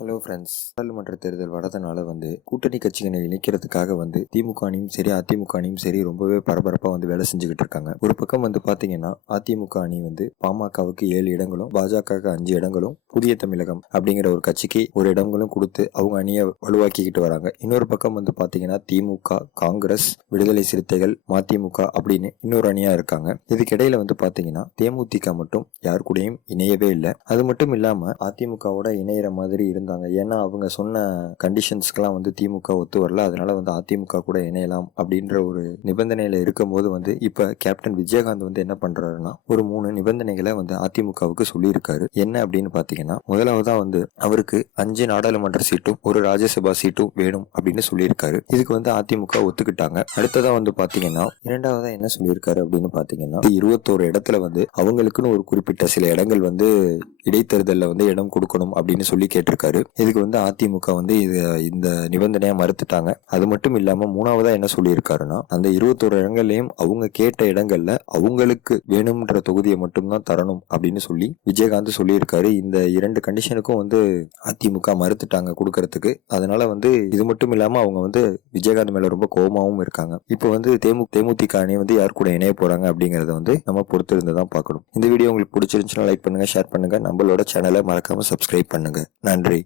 Hello friends நாடாளுமன்ற தேர்தல் வரதுனால வந்து கூட்டணி கட்சிகளை இணைக்கிறதுக்காக வந்து திமுகனையும் சரி அதிமுக அணியும் சரி ரொம்பவே பரபரப்பாக வந்து வேலை செஞ்சுக்கிட்டு இருக்காங்க. ஒரு பக்கம் வந்து பார்த்தீங்கன்னா அதிமுக அணி வந்து பாமகவுக்கு ஏழு இடங்களும் பாஜகவுக்கு அஞ்சு இடங்களும் புதிய தமிழகம் அப்படிங்கிற ஒரு கட்சிக்கு ஒரு இடங்களும் கொடுத்து அவங்க அணியை வலுவாக்கிக்கிட்டு வராங்க. இன்னொரு பக்கம் வந்து பார்த்தீங்கன்னா திமுக காங்கிரஸ் விடுதலை சிறுத்தைகள் மதிமுக அப்படின்னு இன்னொரு அணியா இருக்காங்க. இதுக்கிடையில வந்து பார்த்தீங்கன்னா தேமுதிக மட்டும் யார் கூடயும் இணையவே இல்லை. அது மட்டும் இல்லாம அதிமுகவோட இணையிற மாதிரி இருந்தாங்க ஏன்னா அவங்க சொன்ன கண்டிஷன்ஸ்க்கெல்லாம் வந்து திமுக ஒத்து வரல. அதனால வந்து அதிமுக கூட இணையலாம் அப்படின்ற ஒரு நிபந்தனையில இருக்கும்போது வந்து இப்ப கேப்டன் விஜயகாந்த் வந்து என்ன பண்றாருன்னா ஒரு மூணு நிபந்தனைகளை வந்து அதிமுகவுக்கு சொல்லியிருக்காரு. என்ன அப்படின்னு பாத்தீங்கன்னா முதலாவதா வந்து அவருக்கு அஞ்சு நாடாளுமன்ற சீட்டும் ஒரு ராஜ்யசபா சீட்டும் வேணும் அப்படின்னு சொல்லியிருக்காரு. இதுக்கு வந்து அதிமுக ஒத்துக்கிட்டாங்க. அடுத்ததா வந்து பாத்தீங்கன்னா இரண்டாவதா என்ன சொல்லியிருக்காரு அப்படின்னு பாத்தீங்கன்னா இருபத்தோரு இடத்துல வந்து அவங்களுக்குன்னு ஒரு குறிப்பிட்ட சில இடங்கள் வந்து இடைத்தேர்தலில் வந்து இடம் கொடுக்கணும் அப்படின்னு சொல்லி கேட்டிருக்காரு. இதுக்கு வந்து அதிமுக வந்து இது இந்த நிபந்தனையை மறுத்துட்டாங்க. அது மட்டும் இல்லாம மூணாவதா என்ன சொல்லியிருக்காருன்னா அந்த இருபத்தோரு இடங்கள்லையும் அவங்க கேட்ட இடங்கள்ல அவங்களுக்கு வேணும்ன்ற தொகுதியை மட்டும்தான் தரணும் அப்படின்னு சொல்லி விஜயகாந்த் சொல்லியிருக்காரு. இந்த இரண்டு கண்டிஷனுக்கும் வந்து அதிமுக மறுத்துட்டாங்க கொடுக்கறதுக்கு. அதனால வந்து இது மட்டும் இல்லாம அவங்க வந்து விஜயகாந்த் மேல ரொம்ப கோபமாவும் இருக்காங்க. இப்போ வந்து தேமு தேமுதிக அணி வந்து யார் கூட இணைய போறாங்க அப்படிங்கறத வந்து நம்ம பொறுத்திருந்து தான் பார்க்கணும். இந்த வீடியோ உங்களுக்கு பிடிச்சிருந்துச்சுன்னா லைக் பண்ணுங்க ஷேர் பண்ணுங்க. நம்மளோட சேனலை மறக்காமல் சப்ஸ்கிரைப் பண்ணுங்க. நன்றி.